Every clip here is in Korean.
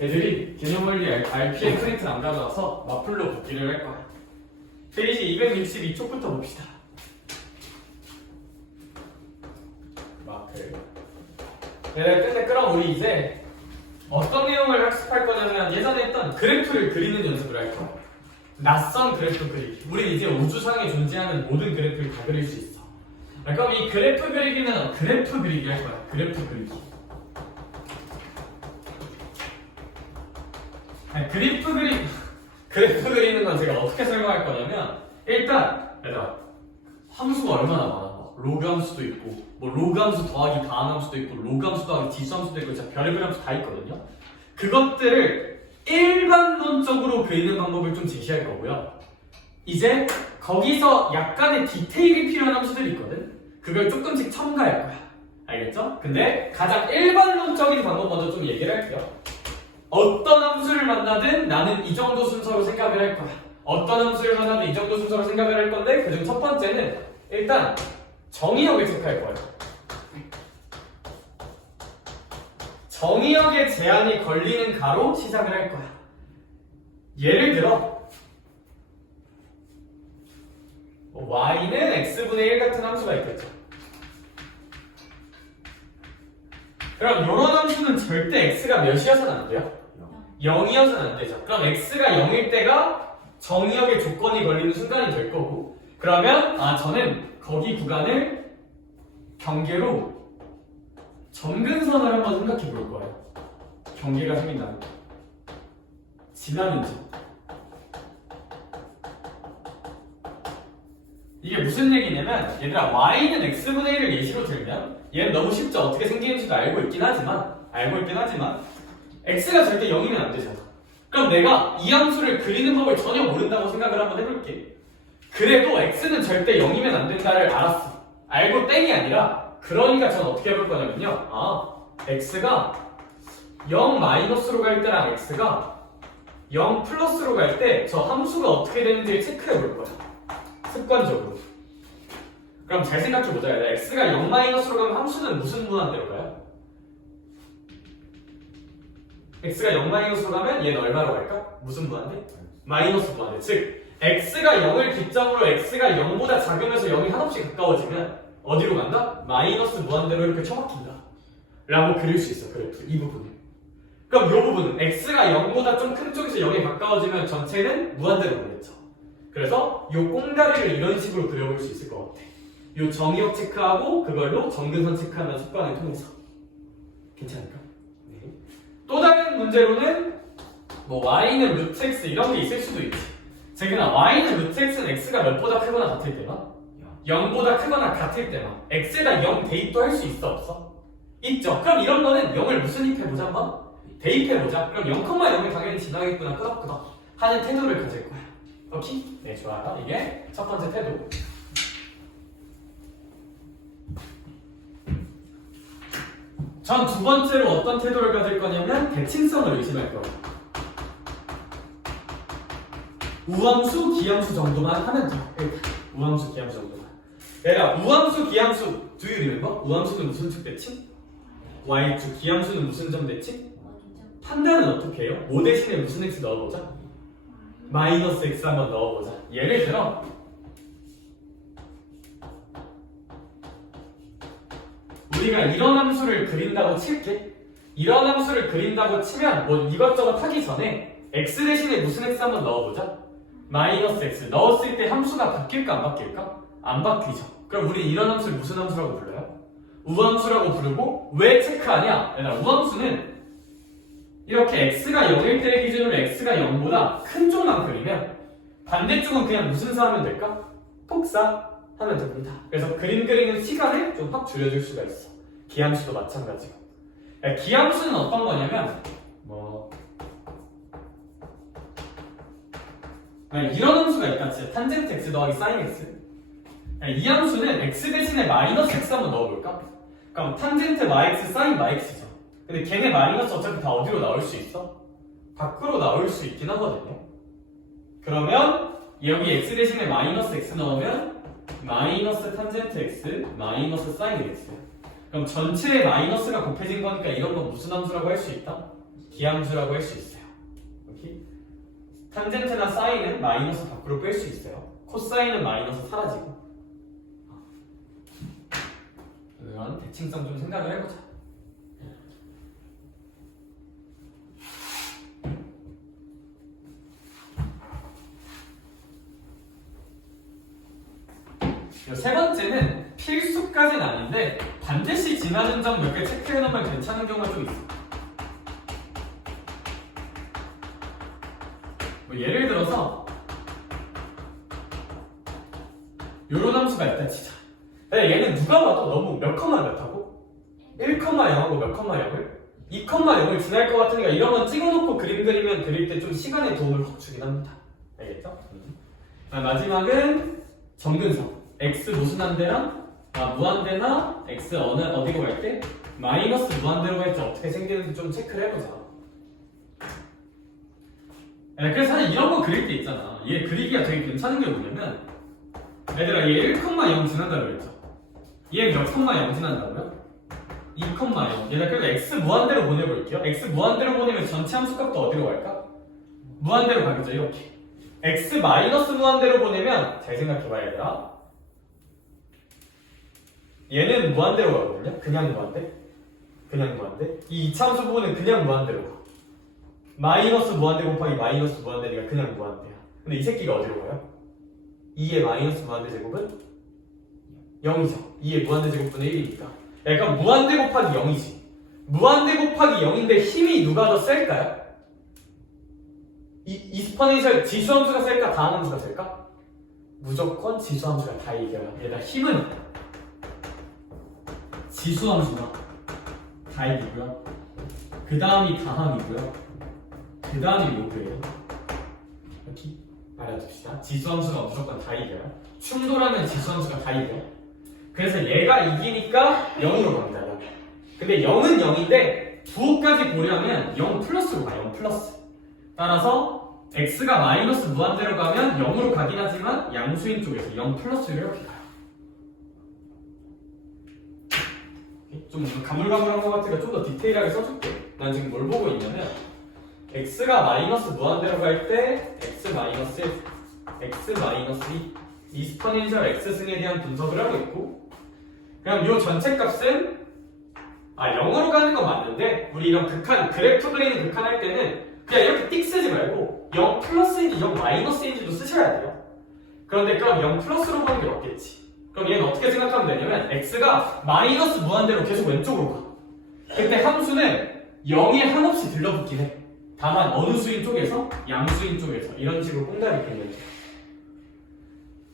애들이 개념원리 RPM 프린트를 안 가져와서 마플로 복기를 할 거야. 페이지 262쪽부터 봅시다. 마플. 근데 그럼 우리 이제 어떤 내용을 학습할 거냐면 예전에 했던 그래프를 그리는 연습을 할 거야. 낯선 그래프 그리기. 우리 이제 우주상에 존재하는 모든 그래프를 다 그릴 수 있어. 그럼 이 그래프 그리기는 그래프 그리기 할 거야. 그래프 그리기. 그래프 그리는 건 제가 어떻게 설명할 거냐면 일단 얘들아 함수가 얼마나 많아. 로그 함수도 있고 뭐 로그 함수 더하기 다한 함수도 있고 로그 함수 더하기 지수 함수도 있고 진짜 별의별 함수 다 있거든요. 그것들을 일반론적으로 그리는 방법을 좀 제시할 거고요. 이제 거기서 약간의 디테일이 필요한 함수들이 있거든. 그걸 조금씩 첨가할 거야. 알겠죠? 근데 가장 일반론적인 방법 먼저 좀 얘기를 할게요. 어떤 함수를 만나든 나는 이 정도 순서로 생각을 할 거야. 어떤 함수를 만나든 이 정도 순서로 생각을 할 건데 그중 첫 번째는 일단 정의역을 체크할 거예요. 정의역의 제한이 걸리는 가로 시작을 할 거야. 예를 들어 y는 x분의 1 같은 함수가 있겠죠. 그럼 이런 함수는 절대 x가 몇이어서는 안 돼요? 0이어서는 안 되죠. 그럼 x가 0일 때가 정의역의 조건이 걸리는 순간이 될 거고 그러면 저는 거기 구간을 경계로 점근선을 한번 생각해 볼 거예요. 경계가 생긴다는 거. 지나는지. 이게 무슨 얘기냐면 얘들아 y는 x분의 1을 예시로 들면 얘는 너무 쉽죠. 어떻게 생기는지도 알고 있긴 하지만 x가 절대 0이면 안 되잖아. 그럼 내가 이 함수를 그리는 법을 전혀 모른다고 생각을 한번 해볼게. 그래도 x는 절대 0이면 안 된다를 알았어. 알고 땡이 아니라 그러니까 전 어떻게 해볼 거냐면요. x가 0 마이너스로 갈 때랑 x가 0 플러스로 갈 때 저 함수가 어떻게 되는지를 체크해 볼 거야. 습관적으로. 그럼 잘 생각해 보자. x가 0 마이너스로 가면 함수는 무슨 무한대로 가요? x가 0 마이너스로 가면 얘는 얼마로 갈까? 무슨 무한대? 마이너스 무한대. 즉 x가 0을 기점으로 x가 0보다 작으면서 0이 한없이 가까워지면 어디로 간다? 마이너스 무한대로 이렇게 처박힌다 라고 그릴 수 있어. 그래프 이 부분을. 그럼 이 부분은 x가 0보다 좀 큰 쪽에서 0에 가까워지면 전체는 무한대로 가겠죠. 그래서 이 꽁다리를 이런 식으로 그려볼 수 있을 것 같아. 이 정의역 체크하고 그걸로 점근선 체크하는 습관을 통해서. 괜찮을까? 네. 또 다른 문제로는 뭐 y는 루트 x 이런 게 있을 수도 있지. 즉나 y는 루트 x는 x가 몇보다 크거나 같을 때만 0보다 크거나 같을 때만 x가 0 대입도 할 수 있어 없어? 있죠. 그럼 이런 거는 0을 무슨 입해보자 한번? 대입해보자. 그럼 0,0이 당연히 지나겠구나 끄덕끄덕 하는 태도를 가질 거야. 오케이? 네 좋아요. 이게 첫 번째 태도. 전 두 번째로 어떤 태도를 가질 거냐면 대칭성을 의심할 거예요. 우함수, 기함수 정도만 하면 돼. 우함수, 기함수 정도만. 얘가 우함수, 기함수 do you remember? 우함수는 무슨 축 대칭? y축, 기함수는 무슨 점 대칭? 판단은 어떻게 해요? 5 대신에 무슨 x 넣어보자? 마이너스 x 한번 넣어보자. 예를 들어 우리가 이런 함수를 그린다고 칠게. 이런 함수를 그린다고 치면 뭐 이것저것 하기 전에 x 대신에 무슨 x 한번 넣어보자. 마이너스 x 넣었을 때 함수가 바뀔까 안 바뀔까? 안 바뀌죠. 그럼 우리 이런 함수를 무슨 함수라고 불러요? 우함수라고 부르고 왜 체크하냐? 얘들아 우함수는 이렇게 x가 0일 때 기준으로 x가 0보다 큰 쪽만 그리면 반대쪽은 그냥 무슨 사 하면 될까? 폭사 하면 됩니다. 그래서 그림 그리는 시간을 좀 확 줄여줄 수가 있어. 기함수도 마찬가지고. 기함수는 어떤 거냐면 이런 함수가 있다. 진짜 탄젠트 x 더하기 사인 x. 이 함수는 x 대신에 마이너스 x 한번 넣어볼까? 그럼 탄젠트 마x 사인 마x죠. 근데 걔네 마이너스 어차피 다 어디로 나올 수 있어? 밖으로 나올 수 있긴 하거든요. 그러면 여기 x 대신에 마이너스 x 넣으면 마이너스 탄젠트 x 마이너스 사인 x. 그럼 전체의 마이너스가 곱해진 거니까 이런 건 무슨 함수라고 할 수 있다? 기함수라고 할 수 있어요. 오케이? 탄젠트나 사인은 마이너스 밖으로 뺄 수 있어요. 코사인은 마이너스 사라지고. 이런 대칭성 좀 생각을 해보자. 세 번째는 필수까지는 아닌데 반드시 지나는 점 몇 개 체크해 놓으면 괜찮은 경우가 좀 있어. 뭐 예를 들어서 요런 함수가 있다 치자. 얘는 누가 봐도 너무 몇 컴마 몇 하고 1,0하고 몇 컴마 0을 2,0을 지날 것 같으니까 이런 건 찍어놓고 그림 그리면 그릴 때 좀 시간의 도움을 확 주긴 합니다. 알겠죠? 마지막은 정근성. x 무순한대랑 무한대나 x 어디로 갈 때 마이너스 무한대로 갈 때 어떻게 생기는지 좀 체크를 해보자. 그래서 사실 이런 거 그릴 때 있잖아. 얘 그리기가 되게 괜찮은 게 뭐냐면 얘들아 얘 1,0 지난다고 그랬죠. 얘 몇 컴마 0 지난다고요? 2,0. 얘들아 그래도 x 무한대로 보내볼게요. x 무한대로 보내면 전체 함수값도 어디로 갈까? 무한대로 가겠죠. 이렇게 x 마이너스 무한대로 보내면 잘 생각해봐야 얘들아. 얘는 무한대로 가거든요. 그냥 무한대. 그냥 무한대. 이 2차 함수 부분은 그냥 무한대로 가. 마이너스 무한대 곱하기 마이너스 무한대니까 그냥 무한대야. 근데 이 새끼가 어디로 가요? 2의 마이너스 무한대 제곱은 0이죠. 2의 무한대 제곱분의 1이니까. 약간 무한대 곱하기 0이지. 무한대 곱하기 0인데 힘이 누가 더 셀까요? 이스퍼네이셜 지수함수가 셀까? 다함수가 셀까? 무조건 지수함수가 다 이겨요. 얘들아 힘은 지수함수가 다 이기고요. 그 다음이 다함이고요. 그 다음이 뭐예요? 이렇게 알아둡시다. 지수함수가 무조건 다 이겨요. 충돌하면 지수함수가 다 이겨요. 그래서 얘가 이기니까 0으로 갑니다. 0. 근데 0은 0인데 부호까지 보려면 0 플러스로 가요. 0 플러스. 따라서 x가 마이너스 무한대로 가면 0으로 가긴 하지만 양수인 쪽에서 0 플러스로 이렇게 가요. 좀 가물가물한 것 같으니까 좀 더 디테일하게 써줄게. 난 지금 뭘 보고 있냐면 x가 마이너스 무한대로 갈 때 x 마이너스 1, x 마이너스 2 이스퍼넨셜 x승에 대한 분석을 하고 있고 그럼 요 전체 값은 0으로 가는 건 맞는데 우리 이런 극한 그래프 그리는 극한 할 때는 그냥 이렇게 띡 쓰지 말고 0 플러스인지 0 마이너스인지도 쓰셔야 돼요. 그런데 그럼 0 플러스로 가는 게 맞겠지. 그럼 얘는 어떻게 생각하면 되냐면 x가 마이너스 무한대로 계속 왼쪽으로 가. 그때 함수는 0에 한없이 들러붙긴 해. 다만 어느 수인 쪽에서? 양수인 쪽에서 이런 식으로 꽁다리 그리면 돼.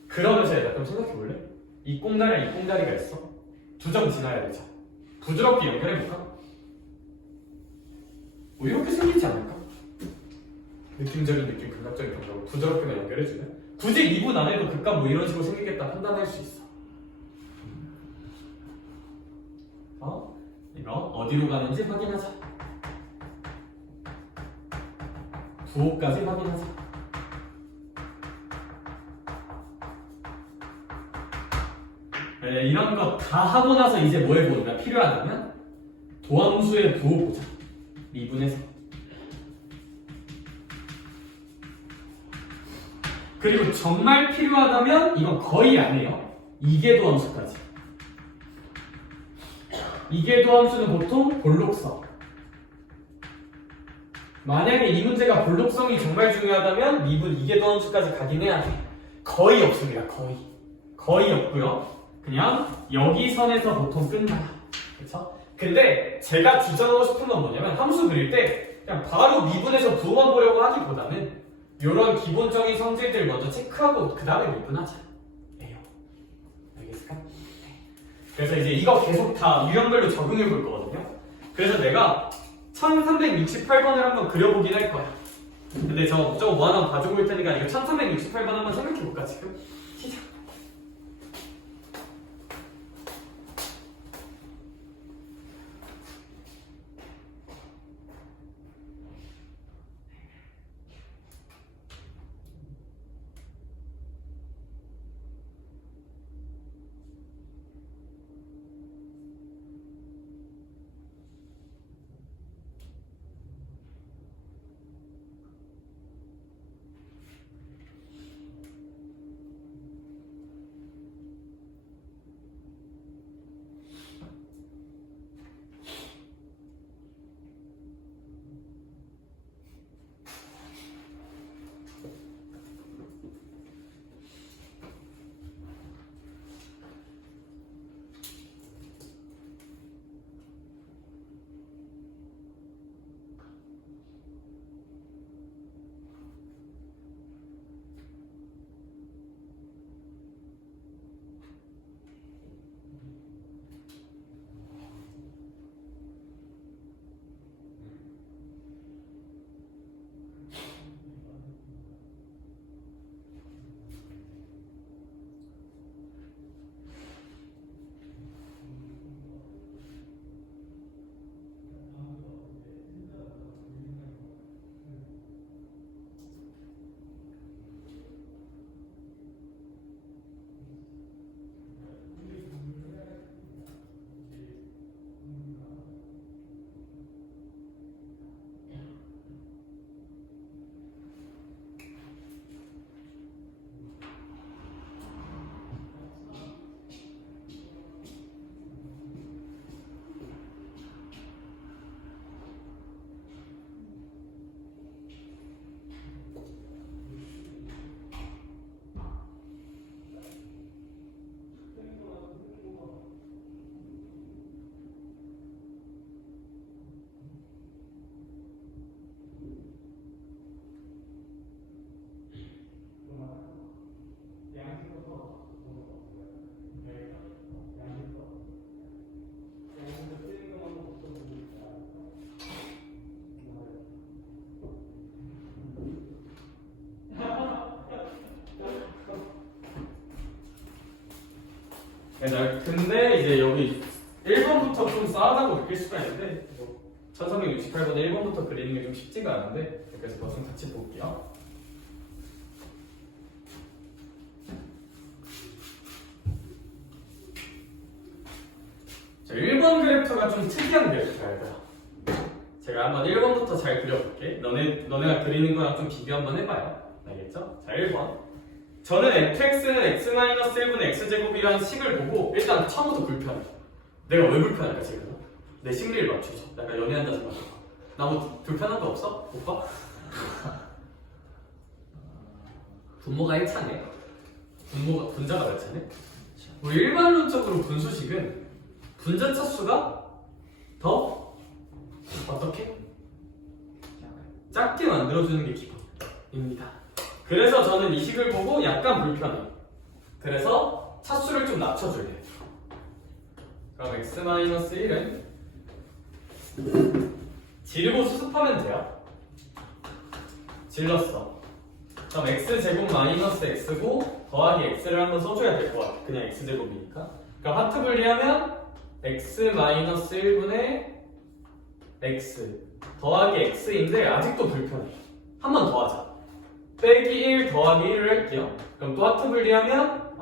그러면서 얘들아 그럼 생각해볼래? 이 꽁다리랑 이 꽁다리가 있어. 두 점 지나야 되죠. 부드럽게 연결해볼까? 뭐 이렇게 생기지 않을까? 느낌적인 느낌, 감각적인 감각으로 부드럽게만 연결해주면 굳이 2분 안에도 극값 뭐 이런 식으로 생기겠다 판단할 수 있어. 이거 어디로 가는지 확인하자. 부호까지 확인하자. 이런 거 다 하고 나서 이제 뭐 해보자. 필요하다면 도함수의 부호 보자. 미분해서. 그리고 정말 필요하다면 이건 거의 안 해요. 이계도함수까지. 이계도함수는 보통 볼록성. 만약에 이 문제가 볼록성이 정말 중요하다면 미분 이계도함수까지 가긴 해야 돼. 거의 없습니다. 거의 없고요. 그냥 여기 선에서 보통 끝나요. 그쵸? 근데 제가 주장하고 싶은 건 뭐냐면 함수 그릴 때 그냥 바로 미분해서 부호만 보려고 하기보다는 이런 기본적인 성질들 먼저 체크하고 그 다음에 미분하자. 예요. 알겠을까? 네. 그래서 이제 이거 계속 다 유형별로 적용해 볼 거거든요. 그래서 내가 1368번을 한번 그려보긴 할 거야. 근데 저거 뭐 하나 봐주고 올 테니까 이거 1368번 한번 생각해 볼까 지금? 시작. 근데 이제 여기 1번부터 좀 싸하다고 느낄 수가 있는데 1368번에 1번부터 그리는 게 좀 쉽지가 않은데 그래서 그것좀 같이 볼게요. 자, 1번 그래프가 좀 특이한 그래프야. 제가 한번 1번부터 잘 그려볼게. 너네가 그리는 거랑 좀 비교 한번 해봐요. 알겠죠? 자, 1번. 저는 fx는 x-1분의 x제곱이라는 식을 보고 일단 처음부터 불편해. 내가 왜 불편할까 지금? 내 심리를 맞추죠. 약간 연애한다 생각해. 나 뭐 불편한 거 없어? 오빠? 분모가 1차네. 분자가 몇 차네? 뭐 일반론적으로 분수식은 분자 차수가 더 어떻게? 작게 만들어주는 게 기본입니다. 그래서 저는 이 식을 보고 약간 불편해. 그래서 차수를 좀 낮춰줄게. 그럼 x-1은 지르고 수습하면 돼요. 질렀어. 그럼 x제곱 마이너스 x고 더하기 x를 한번 써줘야 될 것 같아. 그냥 x제곱이니까. 그럼 하트 분리하면 x-1분의 x 더하기 x인데 아직도 불편해. 한 번 더 하자. 빼기 1 더하기 1을 할게요. 그럼 또 하트 분리하면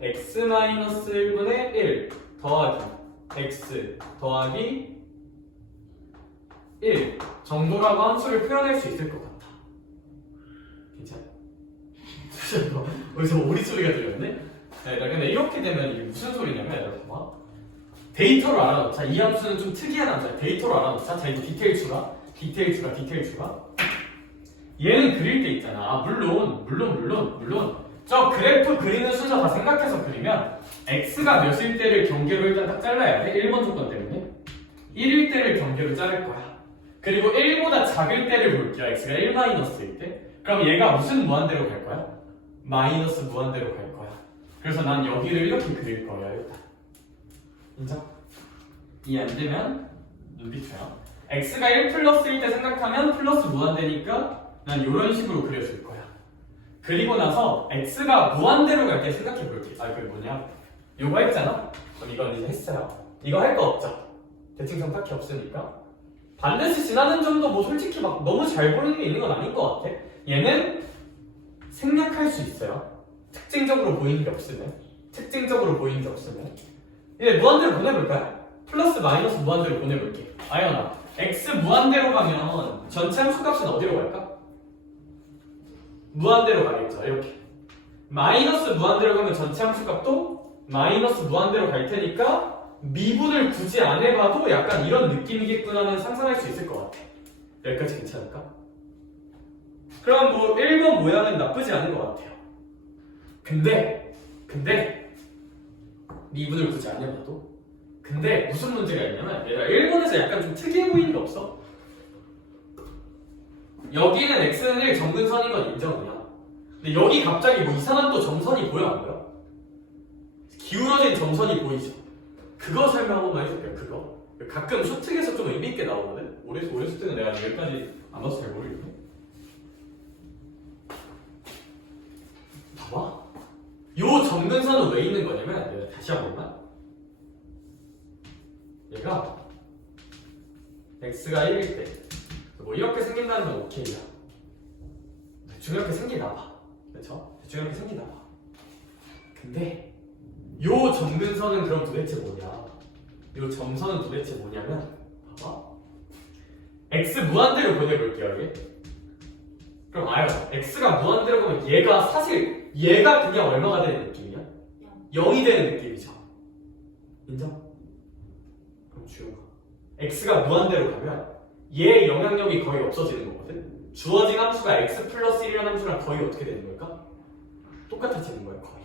x-1분의 1 더하기 x 더하기 1 정도라고 함수를 표현할 수 있을 것 같아. 괜찮아? 어디서 오리 소리가 들렸네? 네, 근데 이렇게 되면 이게 무슨 소리냐면 여러분 봐. 데이터를 알아놓자. 이 함수는 좀 특이한 함수야. 데이터를 알아놓자. 자, 이거 디테일 추가. 얘는 그릴 때 있잖아. 물론. 저 그래프 그리는 순서 다 생각해서 그리면 x가 몇일 때를 경계로 일단 딱 잘라야 돼. 1번 조건 때문에. 1일 때를 경계로 자를 거야. 그리고 1보다 작을 때를 볼게요. x가 1-일 때. 그럼 얘가 무슨 무한대로 갈 거야? 마이너스 무한대로 갈 거야. 그래서 난 여기를 이렇게 그릴 거예요. 일단. 인정? 이해 안 되면 눈 비춰요. x가 1+1 때 생각하면 플러스 무한대니까 난 이런 식으로 그려줄 거야. 그리고 나서 x가 무한대로 갈 때 생각해 볼게. 그게 뭐냐? 이거 했잖아? 그럼 이건 이제 했어요. 이거 할 거 없죠? 대칭성 딱히 없으니까. 반드시 지나는 점도 뭐 솔직히 막 너무 잘 보이는 게 있는 건 아닌 것 같아. 얘는 생략할 수 있어요. 특징적으로 보이는 게 없으면. 얘 무한대로 보내볼까요? 플러스 마이너스 무한대로 보내볼게. 아연아, x 무한대로 가면 전체 함수값은 어디로 갈까? 무한대로 가겠죠. 이렇게. 마이너스 무한대로 가면 전체 함수값도 마이너스 무한대로 갈 테니까 미분을 굳이 안 해봐도 약간 이런 느낌이겠구나는 상상할 수 있을 것 같아. 여기까지 괜찮을까? 그럼 뭐 1번 모양은 나쁘지 않은 것 같아요. 근데 미분을 굳이 안 해봐도 근데 무슨 문제가 있냐면 얘가 1번에서 약간 좀 특이해 보이는 게 없어? 여기는 x는 1 정근선인 건 인정이야. 근데 여기 갑자기 뭐 이상한 또 점선이 보여 안 보여? 기울어진 점선이 보이죠? 그거 설명 한 번만 해줄게요. 그거 가끔 쇼특에서 좀 의미있게 나오거든? 올해 쇼특은 내가 여기까지 안 봐서 잘 모르겠네. 봐봐. 요 점근선은 왜 있는 거냐면 내가 다시 한 번만. 얘가 x가 1일 때 뭐 이렇게 생긴다는 건 오케이야. 대충 이렇게 생기나 봐. 그렇죠? 대충 이렇게 생기나 봐. 근데 요 점근선은 그럼 도대체 뭐냐? 요 점선은 도대체 뭐냐면 봐봐. x 무한대로 보내볼게요. 여기. 그럼 x가 무한대로 가면 얘가 사실 얘가 그냥 얼마가 되는 느낌이야? 0이 되는 느낌이죠. 인정? 그럼 주어가 x가 무한대로 가면 얘의 영향력이 거의 없어지는 거거든. 주어진 함수가 x 플러스 1이라는 함수랑 거의 어떻게 되는 걸까? 똑같아지는 거예요. 거의.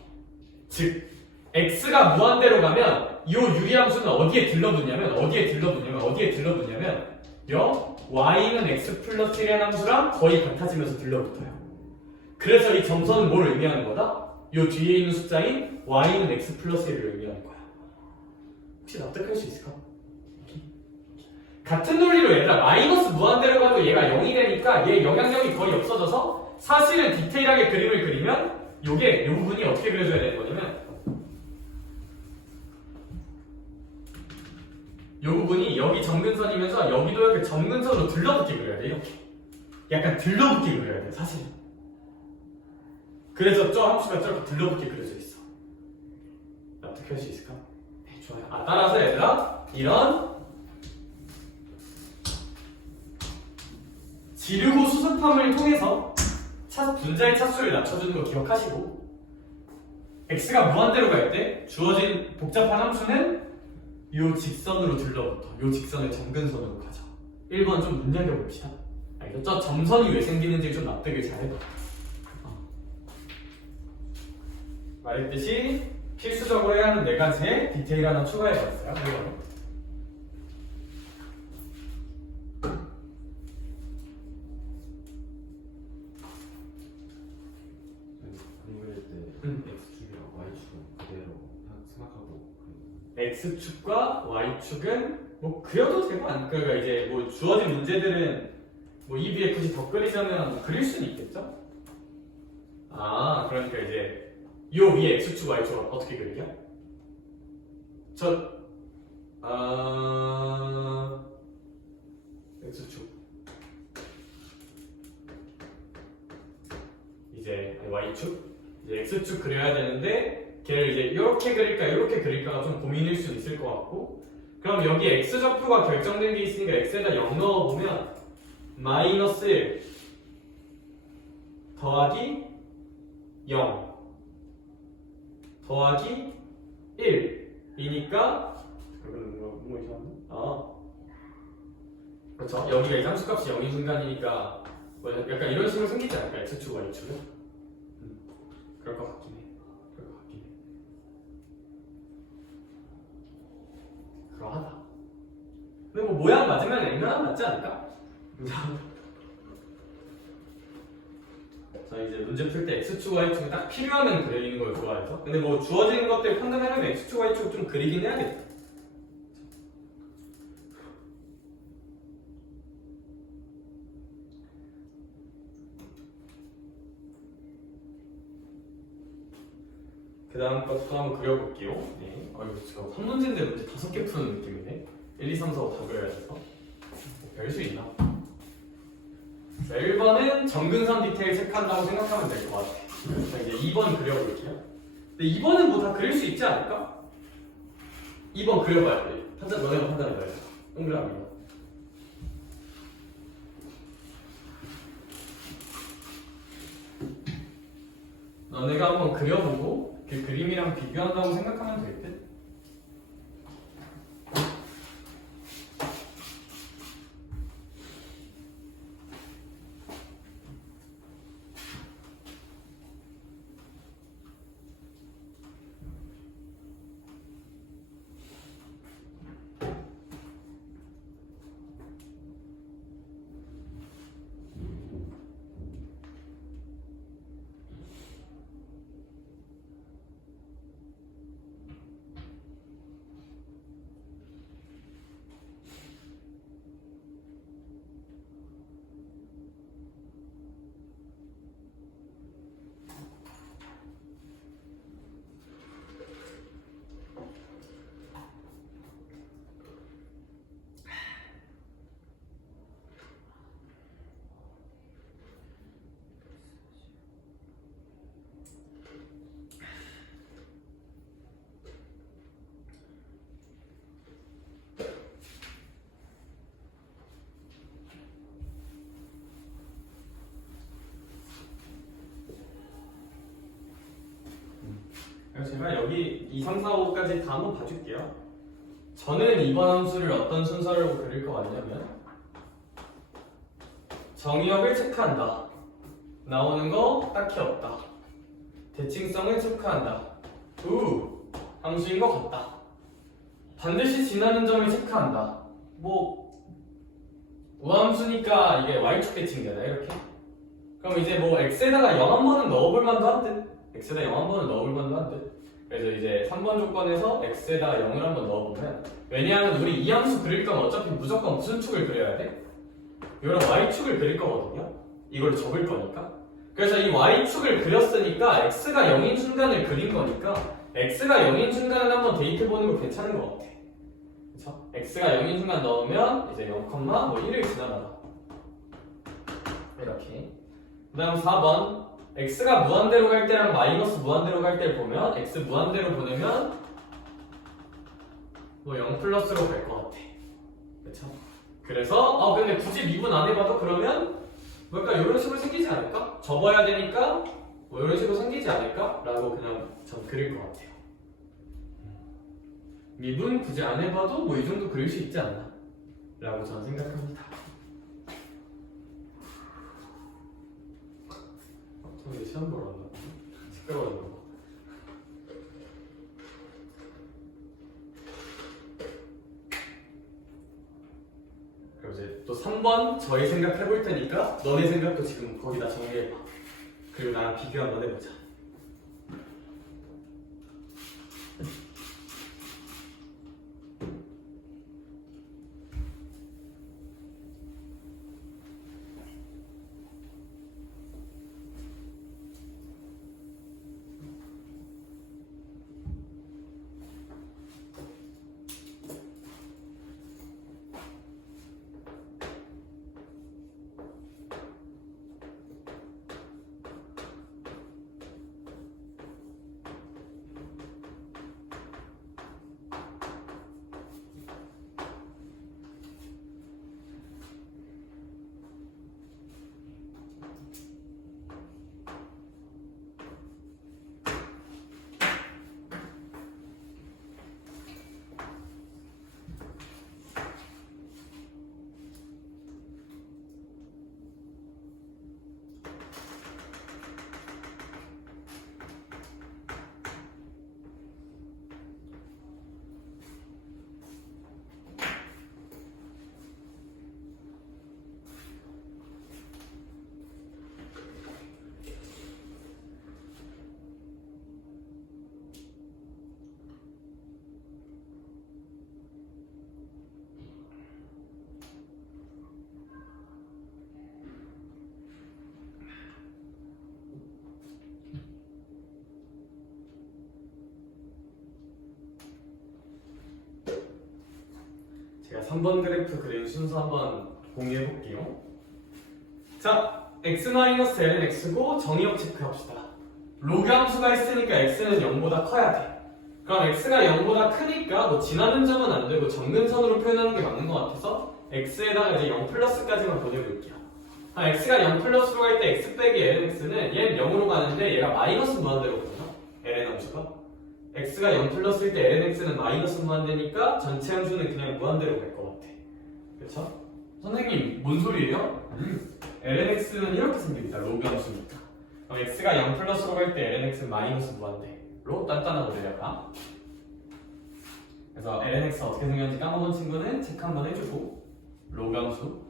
즉 x가 무한대로 가면 이 유리함수는 어디에 들러붙냐면 y는 x 플러스 1이라는 함수랑 거의 같아지면서 들러붙어요. 그래서 이 점선은 뭘 의미하는 거다? 이 뒤에 있는 숫자인 y는 x 플러스 1을 의미하는 거야. 혹시 납득할 수 있을까? 같은 논리로 얘들아 마이너스 무한대로 가도 얘가 0이 되니까 얘 영향력이 거의 없어져서 사실은 디테일하게 그림을 그리면 요게 요 부분이 어떻게 그려져야 되는 거냐면 이 부분이 여기 점근선이면서 여기도 이렇게 점근선으로 들러붙게 그려야 돼. 이렇게 약간 들러붙게 그려야 돼 사실. 그래서 저 함수가 저렇게 들러붙게 그려져 있어. 어떻게 할 수 있을까? 네, 좋아요. 따라서 얘들아 이런 지르고 수습함을 통해서 분자의 차수를 낮춰주는 거 기억하시고, x가 무한대로 갈 때 주어진 복잡한 함수는 요 직선으로 들러붙어. 요 직선의 점근선으로 가자. 1번 좀 눈여겨봅시다. 알겠죠? 저 점선이 왜 생기는지 좀 납득을 잘 해봐. 말했듯이 필수적으로 해야 하는 4가지의 디테일 하나 추가해봤어요. 이거는. X축과 Y축은 뭐 그려도 되고 안 그러니까 이제 뭐 주어진 문제들은 뭐 EBFC 더 그리자면 그릴 수는 있겠죠? 그러니까 이제 요 위에 X축 Y축 어떻게 그리냐? X축 이제 Y축 이제 X축 그려야 되는데 걔를 이제 이렇게 그릴까 이렇게 그릴까가 좀 고민일 수 있을 것 같고, 그럼 여기 x좌표가 결정된 게 있으니까 x에다 0 넣어보면 마이너스 1 더하기 0 더하기 1이니까 뭐 이상한데? 그렇죠. 여기가 이 함수값이 0인 순간이니까 뭐 약간 이런 식으로 생기지 않을까? x축 y축은? 그럴 것 같긴 해. 그러하다. 근데 뭐 모양 맞으면 앵간하면 맞지 않을까? 자 이제 문제 풀 때 x축 y축이 딱 필요하면 그리는 걸 좋아해서, 근데 뭐 주어지는 것들 판단하려면 x축 y축 좀 그리긴 해야겠다. 그 다음 것도 한번 그려볼게요. 네. 이거 제가 한 문제인데 문제 5개 푸는 느낌이네. 1, 2, 3, 4, 5 다 그려야 돼서. 별 수 있나? 자, 1번은 점근선 디테일 체크한다고 생각하면 될 것 같아. 자, 이제 2번 그려볼게요. 근데 2번은 뭐 다 그릴 수 있지 않을까? 2번 그려봐야 돼. 너네가 판단해봐야 돼. 동그라미. 너네가 한번 그려보고 그 그림이랑 비교한다고 생각하면 될 듯? 제가 여기 2, 3, 4, 5까지 다 한번 봐줄게요. 저는 이번 함수를 어떤 순서로 그릴 것 같냐면, 정의역을 체크한다. 나오는 거 딱히 없다. 대칭성을 체크한다. 함수인 것 같다. 반드시 지나는 점을 체크한다. 뭐 우함수니까 이게 y축 대칭되나 이렇게? 그럼 이제 뭐 x에다가 0 한 번은 넣어볼 만도 한 듯. x에다 0 한 번은 넣어볼 만도 한 듯. 그래서 이제 3번 조건에서 x에다 0을 한번 넣어보면, 왜냐하면 우리 이 함수 그릴 거면 어차피 무조건 무슨 축을 그려야 돼? 이런 y축을 그릴 거거든요. 이걸 적을 거니까. 그래서 이 y축을 그렸으니까 x가 0인 순간을 그린 거니까 x가 0인 순간을 한번 대입해보는 거 괜찮은 것 같아. 그쵸? x가 0인 순간 넣으면 이제 0, 뭐 1을 지나가다. 이렇게. 그 다음 4번. x가 무한대로 갈 때랑 마이너스 무한대로 갈 때를 보면 x 무한대로 보내면 뭐 0 플러스로 갈 것 같아. 그쵸? 그래서 근데 굳이 미분 안 해봐도 그러면 뭘까 이런 식으로 생기지 않을까? 접어야 되니까 뭐 이런 식으로 생기지 않을까? 라고 그냥 전 그릴 것 같아요. 미분 굳이 안 해봐도 뭐 이 정도 그릴 수 있지 않나? 라고 저는 생각합니다. 이제 시험 보러 왔나? 시끄러워졌나 봐. 그럼 이제 또 3번 저희 생각 해볼 테니까 너네 생각도 지금 거기다 정리해봐. 그리고 나랑 비교 한번 해보자. 제가 3번 그래프 그린 순서 한번 공유해 볼게요. 자, x-ln x고 정의역 체크합시다. 로그 함수가 있으니까 x는 0보다 커야 돼. 그럼 x가 0보다 크니까 뭐 지나는 점은 안 되고 점근선으로 표현하는 게 맞는 것 같아서 x에다가 이제 0 플러스까지만 보내볼게요. x가 0 플러스로 갈 때 x 빼기 lnx는 얘는 0으로 가는데 얘가 마이너스 무한대로 거든요. ln 함수가. x가 0 플러스일 때 lnx는 마이너스 무한대니까 전체 함수는 그냥 무한대로 갈 것 같아. 그렇죠? 선생님 뭔 소리예요? lnx는 이렇게 생깁니다. 로그 함수니까. 그럼 x가 0 플러스로 갈 때 lnx는 마이너스 무한대로 단단하고 내려가. 그래서 lnx 어떻게 생겼는지 까먹은 친구는 체크 한번 해주고 로그 함수.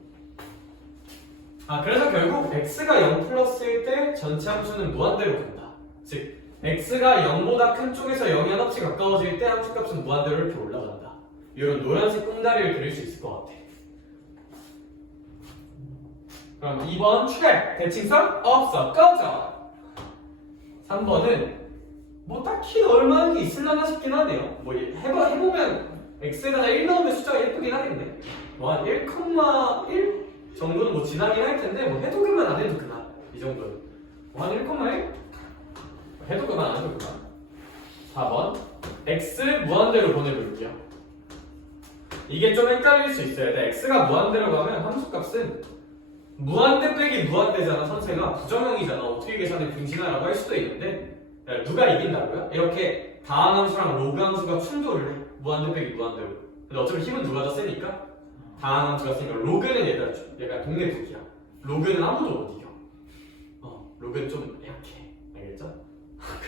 그래서 결국 x가 0 플러스일 때 전체 함수는 무한대로 간다. 즉 x가 0보다 큰 쪽에서 0이 한없이 가까워질 때 함수값은 무한대로 이렇게 올라간다. 이런 노란색 꽁다리를 그릴 수 있을 것 같아. 그럼 2번 트랙 대칭성 없어 꺼져. 3번은 뭐 딱히 얼마나 게 있으려나 싶긴 하네요. 뭐 해보면 x에다가 1 넣으면 숫자가 예쁘긴 하겠네. 뭐 한 1,1 정도는 뭐 지나긴 할 텐데 뭐 해도 그만 안 해도 그만 이 정도는 뭐 한 1,1 해도 그만 안 해도 그만. 4번 x 무한대로 보내볼게요. 이게 좀 헷갈릴 수 있어요. x가 무한대로 가면 함수값은 무한대 빼기 무한대잖아. 선생아 부정형이잖아. 어떻게 계산해 빙신하라고 할 수도 있는데 누가 이긴다고요? 이렇게 다항함수랑 로그함수가 충돌을 해. 무한대 빼기 무한대로. 근데 어차피 힘은 누가 더 세니까 다항함수가 세니까 로그는 얘가 동네 북이야. 로그는 아무도 못 이겨. 로그는 좀 약해. 알겠죠?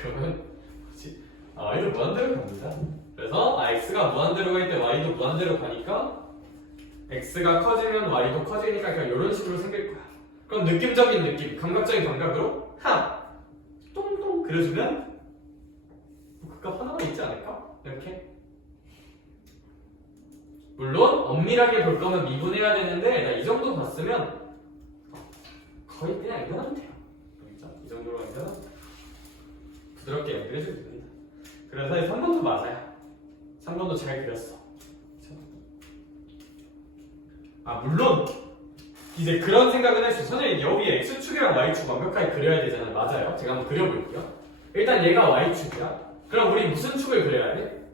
그러면 뭐지? y도 무한대로 갑니다. 그래서 x가 무한대로 갈 때 y도 무한대로 가니까 x가 커지면 y도 커지니까 그냥 이런 식으로 생길 거야. 그럼 느낌적인 느낌, 감각적인 감각으로 똥똥 그려주면 그 값 하나만 있지 않을까? 이렇게. 물론 엄밀하게 볼 거면 미분해야 되는데 나 이 정도 봤으면 거의 그냥 이거 하면 돼요. 이 정도로 하면 부드럽게 연결해주면 됩니다. 그래서 3번도 맞아요. 3번도 잘 그렸어. 그쵸? 물론 이제 그런 생각은 할 수 있어요. 선생님 여기 x축이랑 y축 완벽하게 그려야 되잖아요. 맞아요. 제가 한번 그려볼게요. 일단 얘가 y축이야. 그럼 우리 무슨 축을 그려야 돼?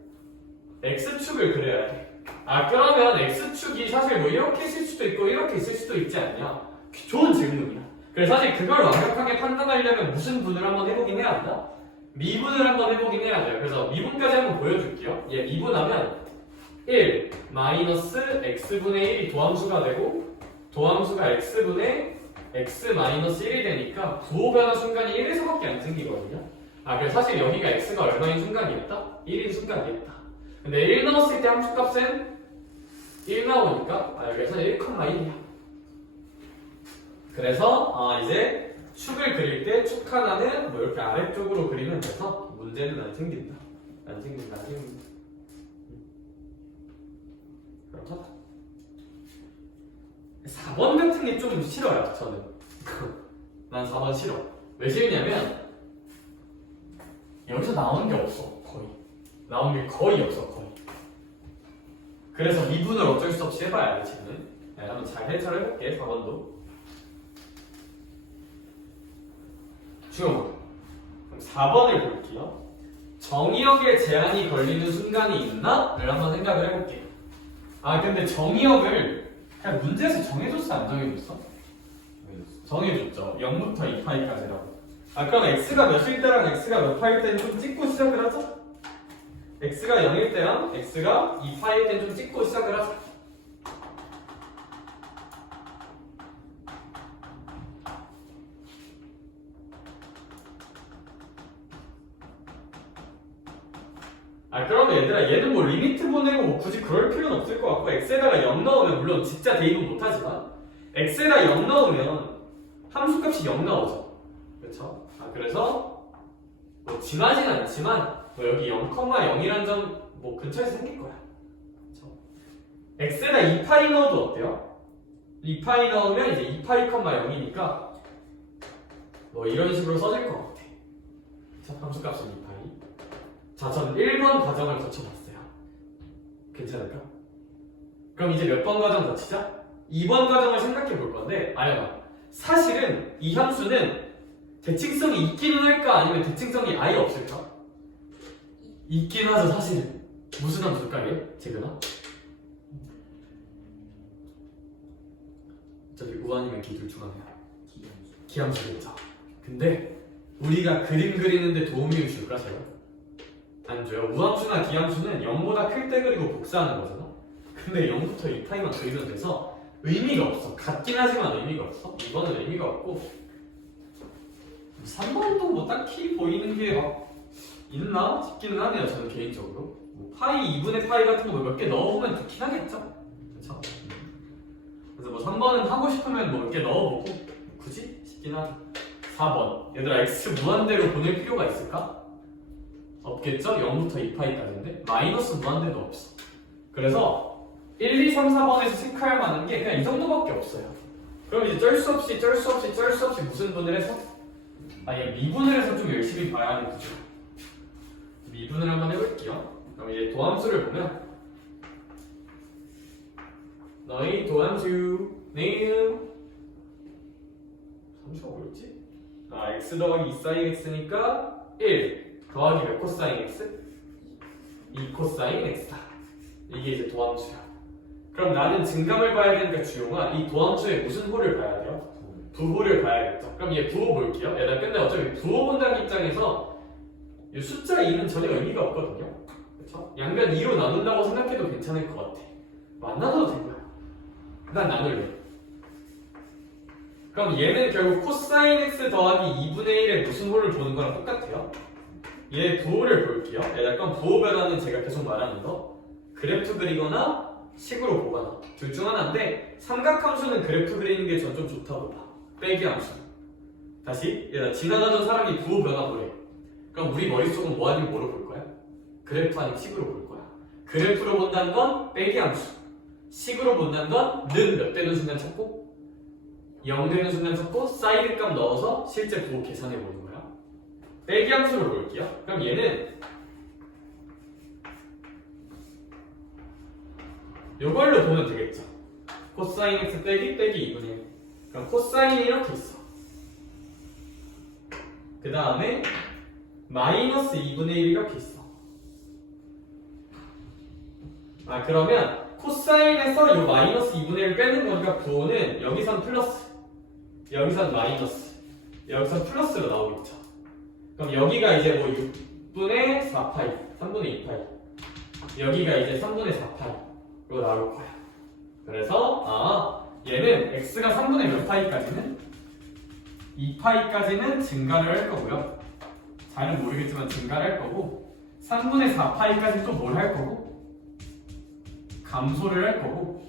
x축을 그려야 돼. 그러면 x축이 사실 뭐 이렇게 있을 수도 있고 이렇게 있을 수도 있지 않냐? 좋은 질문이야. 그래서 사실 그걸 완벽하게 판단하려면 무슨 분을 한번 해보긴 해야 한다? 미분을 한번 해보긴 해야 돼요. 그래서 미분까지 한번 보여줄게요. 얘 미분하면 1 마이너스 x분의 1이 도함수가 되고 도함수가 x분의 x 마이너스 1이 되니까 부호 변화 순간이 1에서밖에 안 생기거든요. 그래서 사실 여기가 x가 얼마인 순간이었다? 1인 순간이었다. 근데 1 넣었을 때 함수값은 1 나오니까 여기서 1,1이야. 그래서 이제 축을 그릴 때 축 하나는 뭐 이렇게 아래쪽으로 그리면 돼서 문제는 안 생긴다. 안 생긴다. 그렇다. 4번 같은 게 좀 싫어요, 저는. 난 4번 싫어. 왜 싫냐면 여기서 나오는 게 없어, 거의. 나오는 게 거의 없어, 거의. 그래서 미분을 어쩔 수 없이 해봐야 돼, 지금. 한번 잘 해설해볼게, 4번도. 그럼 4번을 볼게요. 정의역에 제한이 걸리는 순간이 있나? 를 한번 생각을 해볼게요. 근데 정의역을 그냥 문제에서 정해줬어, 안 정해줬어? 정해줬죠. 0부터 2파이까지라고. 그럼 x가 몇일 때랑 x가 몇 파일 때는 좀 찍고 시작을 하죠? x가 0일 때랑 x가 2파일 때는 좀 찍고 시작을 하죠. 그러면 얘들아 얘는 뭐 리미트 보내고 뭐 굳이 그럴 필요는 없을 것 같고 x에다가 0 넣으면 물론 진짜 대입은 못하지만 x에다 0 넣으면 함수값이 0 나오죠. 그렇죠? 그래서 뭐 진하진 않지만 뭐 여기 0,0이란 점 뭐 근처에서 생길 거야. 그렇죠? x에다 2파이 넣어도 어때요? 2파이 넣으면 이제 2파이, 0이니까 뭐 이런 식으로 써질 것 같아. 자, 함수값은 2파이. 자, 전 1번 과정을 거쳐봤어요. 괜찮을까? 그럼 이제 몇 번 과정 거치자? 2번 과정을 생각해 볼 건데, 아영아, 사실은 이 함수는 대칭성이 있기는 할까? 아니면 대칭성이 아예 없을까? 있긴 하죠, 사실은. 무슨 함수일까, 얘? 재근아? 저기 우아니면 기둘 중 하나야. 기함수겠죠. 근데 우리가 그림 그리는데 도움을 줄까, 제가? 안 줘요. 우함수나 기함수는 0보다 클 때 그리고 복사하는 거잖아. 근데 0부터 2파이만 그리면 돼서 의미가 없어. 같긴 하지만 의미가 없어. 이거는 의미가 없고 3번도 뭐 딱히 보이는 게 막 있나 싶기는 하네요. 저는 개인적으로 뭐 파이 2분의 파이 같은 거 몇 개 넣어보면 좋긴 하겠죠. 그렇죠? 그래서 뭐 3번은 하고 싶으면 뭐 몇 개 넣어보고 굳이 싶긴 하네. 4번 얘들아 x 무한대로 보낼 필요가 있을까? 없겠죠? 0부터 2파이까지인데 마이너스 무한대도 없어. 그래서 1, 2, 3, 4번에서 체크할 만한 게 그냥 이 정도밖에 없어요. 그럼 이제 쩔 수 없이 무슨 분을 해서? 얘 미분을 해서 좀 열심히 봐야겠죠. 미분을 한번 해볼게요. 그럼 이제 도함수를 보면 너희 도함수 네임 함수가 뭐였지? x 더하기 2 사인 x니까 1 더하기 몇 코사인 x? 2 코사인 x다. 이게 이제 도함수야. 그럼 나는 증감을 봐야 되니까 주용아 이 도함수의 무슨 호를 봐야 돼요? 부호를 봐야겠죠. 그럼 얘 부호 볼게요. 얘들 근데 어차피 부호 본다는 입장에서 이 숫자 2는 전혀 의미가 없거든요. 그렇죠? 양변 2로 나눈다고 생각해도 괜찮을 것 같아. 안 나눠도 된 거야. 난 나눌래. 그럼 얘는 결국 코사인 x 더하기 2분의 1의 무슨 호를 보는 거랑 똑같아요. 얘 부호를 볼게요. 약간 부호 변화는 제가 계속 말하는 거 그래프 그리거나 식으로 보거나 둘 중 하나인데 삼각함수는 그래프 그리는 게 전 좀 좋다고 봐. 빼기 함수. 다시 얘들아 지나가던 사람이 부호 변화 보래. 그럼 우리 머릿속은 뭐 아니면 뭐로 볼 거야? 그래프 아니면 식으로 볼 거야. 그래프로 본다는 건 빼기 함수. 식으로 본다는 건 는 몇 되는 순간 찾고 0 되는 순간 찾고 사이드 값 넣어서 실제 부호 계산해 보는 거야. 빼기 함수를 볼게요. 그럼 얘는 이걸로 보면 되겠죠. 코사인 x 빼기 2분의 1. 그럼 코사인이 이렇게 있어. 그 다음에 마이너스 2분의 1 이렇게 있어. 그러면 코사인에서 요 마이너스 2분의 1 빼는 거니까 부호는 여기선 플러스, 여기선 마이너스, 여기선 플러스로 나오겠죠. 그럼 여기가 이제 뭐 6분의 4파이, 3분의 2파이, 여기가 이제 3분의 4파이로 나올 거야. 그래서 얘는 x가 3분의 몇 파이까지는 2파이까지는 증가를 할 거고요. 잘은 모르겠지만 증가를 할 거고 3분의 4파이까지 또 뭘 할 거고 감소를 할 거고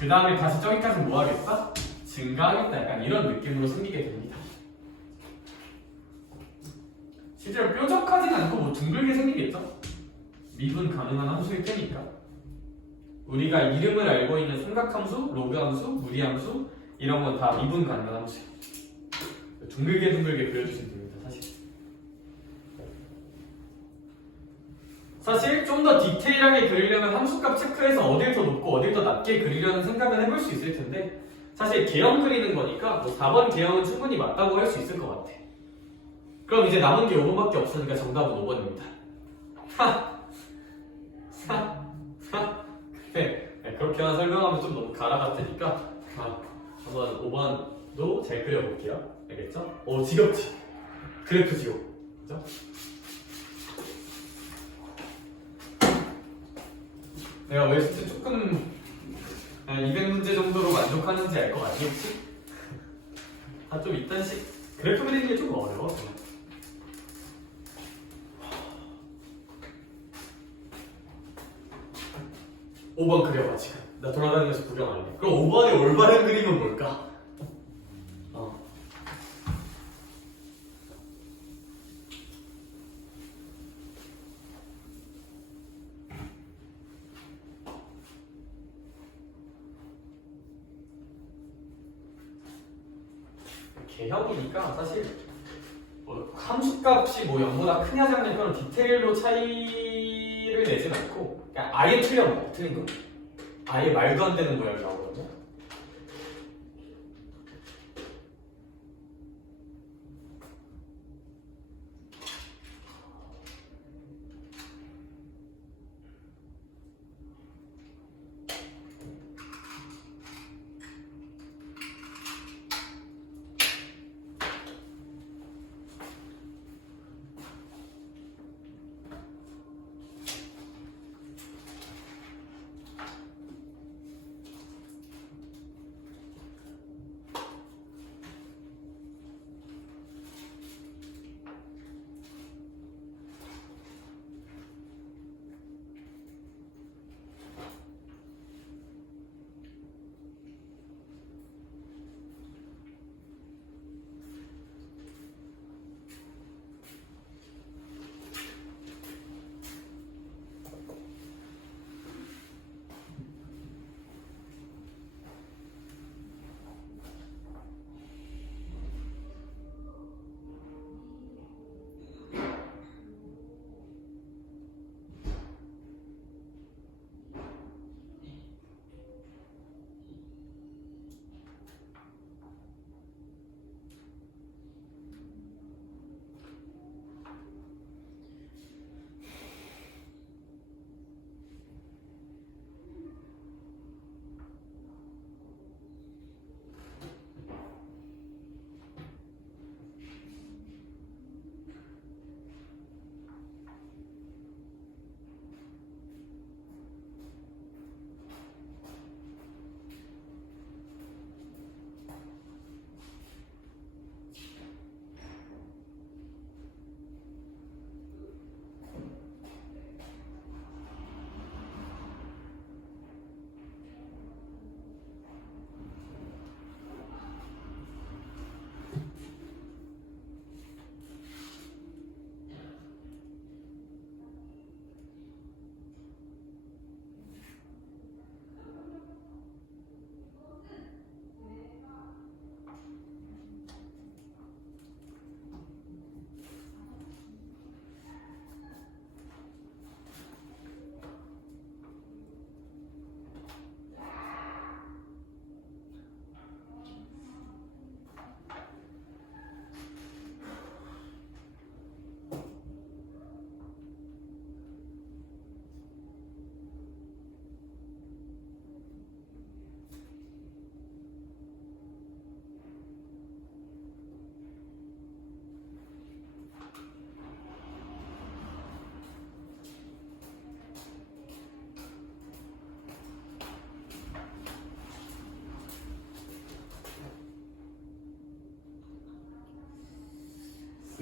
그 다음에 다시 저기까지 뭐 하겠다? 증가하겠다. 약간 이런 느낌으로 생기게 됩니다. 실제로 뾰족하진 않고 뭐 둥글게 생기겠죠? 미분 가능한 함수일 테니까 우리가 이름을 알고 있는 삼각함수, 로그함수, 무리함수 이런 건 다 미분 가능한 함수예요. 둥글게 그려주시면 됩니다. 사실 좀 더 디테일하게 그리려면 함수값 체크해서 어딜 더 높고 어딜 더 낮게 그리려는 생각은 해볼 수 있을 텐데 사실 개형 그리는 거니까 뭐 4번 개형은 충분히 맞다고 할 수 있을 것 같아. 그럼 이제 남은 게 5번밖에 없으니까 정답은 5번입니다. 네, 그렇게만 설명하면 좀 너무 가라 같으니까 한번 5번도 잘 그려볼게요. 알겠죠? 지겹지? 그래프 지옥. 그죠? 내가 웨스트 조금 200문제 정도로 만족하는지 알 것 같니 혹시? 좀 이딴식 그래프 그리는 게 좀 어려워. 5번 그려봐 지금. 나 돌아다니면서 구경할래. 그럼 5번의 올바른 그림은 뭘까? 개형이니까 사실 함수값이 뭐 0보다 크냐 작냐 그런 디테일로 차이를 내진 않고 그냥 아예 틀린 거 아예 말도 안 되는 모양이 나오거든요.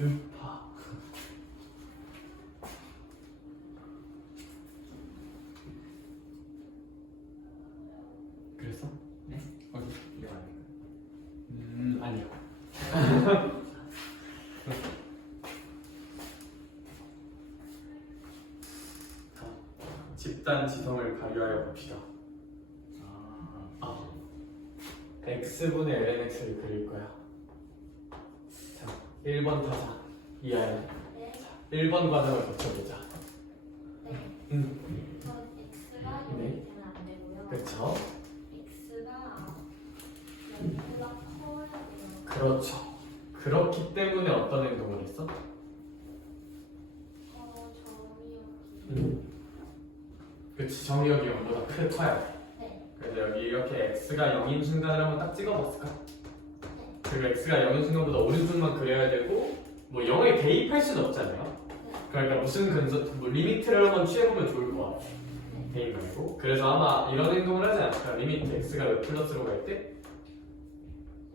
음파. 그래서? 네? 어디? 이거 아닐까요? 아니요. 자, 집단 지성을 발휘하여 봅시다. 아, x분의 lnx를 그릴 거야. 자, 1번 타자 이하야. 네. 자, 1번 과정을 거쳐보자. 네. 우선 x가 0이 네. 되면 안 되고요. 그쵸? x가 0보다 커야 돼요. 그렇죠. 그렇기 때문에 어떤 행동을 했어? 점이 여기. 그치, 정의역이 0보다 커야 돼. 네. 그래서 여기 이렇게 x가 0인 순간을 한번 딱 찍어봤을까? 네. 그리고 x가 0인 순간보다 오른쪽만 그려야 되고 뭐 0에 대입할 수는 없잖아요. 네. 그러니까 무슨 근서 뭐 리미트를 한번 취해보면 좋을 것 같아. 대입 말고. 그래서 아마 이런 행동을 하지 않을까? 리미트 x가 몇 플러스로 갈 때?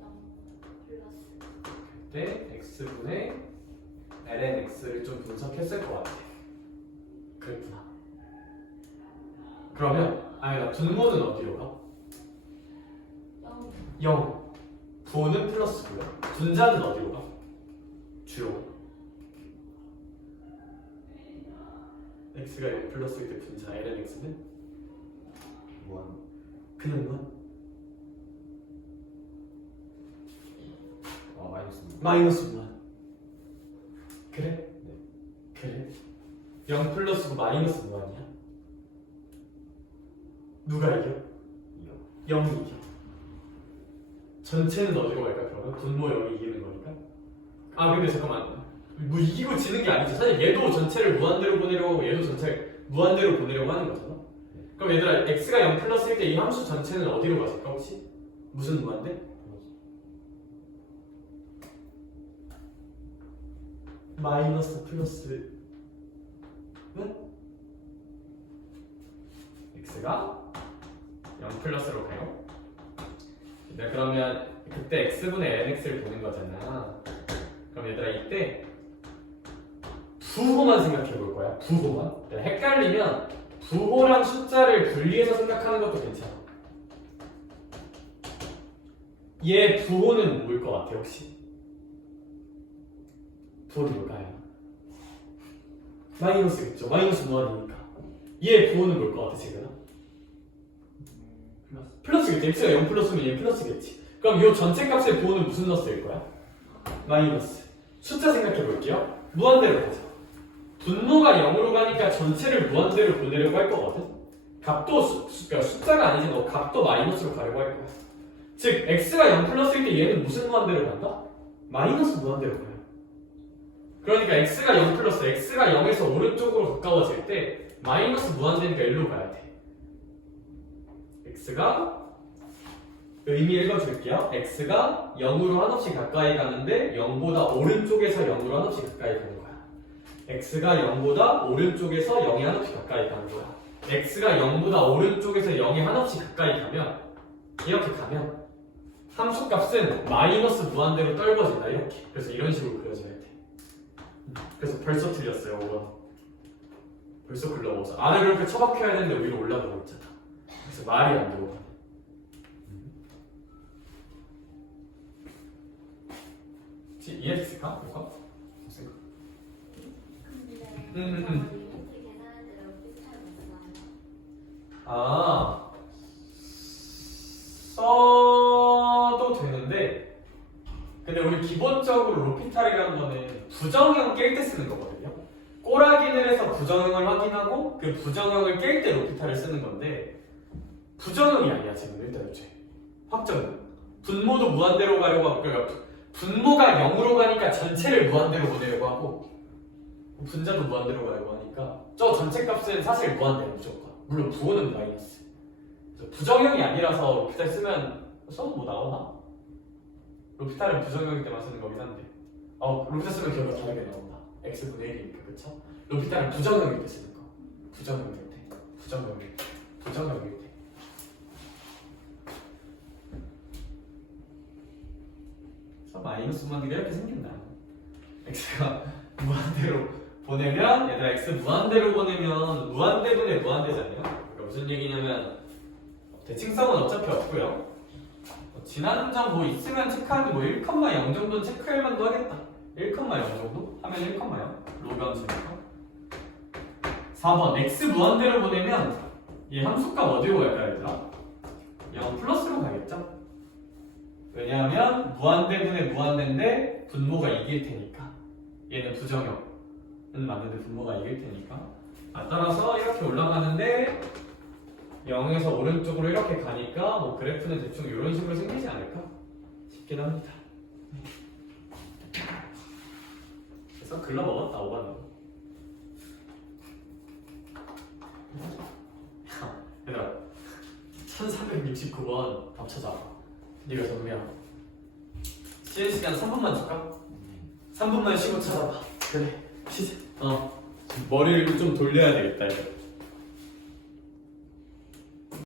0 플러스. 그때 x분의 ln x를 좀 분석했을 것 같아. 그랬구나. 그러면 아니다. 분모는 어디로 가? 0. 0. 부호는 플러스고요. 분자는 어디로 가? 주로. x가 0 플러스일 때 분자 ln x는 무한. 그냥 무한. 마이너스. 마이너스 무한. 그래? 네. 그래? 0 플러스고 마이너스 무한이야? 누가 이겨? 이요. 0이 이겨. 전체는 어디로 갈까 그러면? 분모 0이 이기는 거니까? 아 근데 잠깐만, 뭐 이기고 지는 게 아니죠. 사실 얘도 전체를 무한대로 보내려고 하고 얘도 전체를 무한대로 보내려고 하는 거잖아. 그럼 얘들아 x가 0 플러스일 때 이 함수 전체는 어디로 갔을까 혹시? 무슨 무한대? 마이너스 플러스 는? x가 0 플러스로 가요. 네, 그러면 그때 x분의 lnx를 보는 거잖아. 그럼 얘들아 이때 부호만 생각해 볼 거야. 부호만. 헷갈리면 부호랑 숫자를 분리해서 생각하는 것도 괜찮아. 얘 부호는 뭐일 것 같아 혹시? 부호는 뭘까요? 마이너스겠죠. 마이너스 무한이니까. 얘 부호는 뭘 것 같아 지금? 플러스겠지. x가 0 플러스면 얘 플러스겠지. 그럼 이 전체 값의 부호는 무슨 넣었을 거야? 마이너스. 숫자 생각해 볼게요. 무한대로 가자. 분모가 0으로 가니까 전체를 무한대로 보내려고 할 거거든. 값도 그러니까 숫자가 아니지 너 값도 마이너스로 가려고 할 거야. 즉 x가 0 플러스일 때 얘는 무슨 무한대로 간다? 마이너스 무한대로 가요. 그러니까 x가 0 플러스 x가 0에서 오른쪽으로 가까워질 때 마이너스 무한대니까 1로 가야 돼. x가 의미 읽어줄게요. x가 0으로 한없이 가까이 가는데 0보다 오른쪽에서 0으로 한없이 가까이 가는 거야. x가 0보다 오른쪽에서 0이 한없이 가까이 가는 거야. x가 0보다 오른쪽에서 0이 한없이 가까이 가면 이렇게 가면 함수값은 마이너스 무한대로 떨궈진다. 이렇게. 그래서 이런 식으로 그려져야 돼. 그래서 벌써 틀렸어요. 5번. 벌써 글러먹었어. 안을 그렇게 처박혀야 되는데 위로 올라가고 있잖아. 그래서 말이 안 들어가. 이해했을까? 이거? 근데 리미트 계산할 때 여기 잘 못 써요. 아 써도 되는데 근데 우리 기본적으로 로피탈이라는 거는 부정형 깰 때 쓰는 거거든요. 꼬라기를 해서 부정형을 확인하고 그 부정형을 깰 때 로피탈을 쓰는 건데 부정형이 아니야 지금 일단 이제 확정. 분모도 무한대로 가려고 하고 그러니까 분모가 0으로 가니까 전체를 무한대로 보내려고 하고 분자도 무한대로 가려고 하니까 저 전체 값은 사실 무한대로 무조건. 물론 부호는 마이너스. 부정형이 아니라서 로피탈 쓰면 써도 뭐 나오나? 로피탈은 부정형일 때만 쓰는 거긴 한데 로피탈 쓰면 결과 다르게 나온다. x분의 1이니까 그쵸? 로피탈은 부정형일 때 쓰는 거. 부정형일 때. 부정형일 때. 그래서 마이너스 무한대가 이렇게 생긴다. x가 무한대로 보내면 얘들아 x 무한대로 보내면 무한대분의 무한대잖아요. 그러니까 무슨 얘기냐면 대칭성은 어차피 없고요. 지나는 점 뭐 있으면 체크하는데 뭐 1,0 정도는 체크할 만도 하겠다. 1,0 정도? 하면 1,0 로그 함수니까. 4번 x 무한대로 보내면 얘 함수값 어디로 갈까요 얘들아? 0 플러스로 가겠죠? 왜냐하면 무한대분의 무한대인데 분모가 이길 테니까. 얘는 부정형은 맞는데 분모가 이길 테니까. 따라서 이렇게 올라가는데 0에서 오른쪽으로 이렇게 가니까 뭐 그래프는 대충 이런 식으로 생기지 않을까 싶긴 합니다. 그래서 글러먹었다 5번. 얘들아 1369번 답 찾아. 네가 정리야. 쉬는 시간 3분만 줄까? 3분만 쉬고 찾아봐. 그래. 머리를 좀 돌려야 되겠다 이거.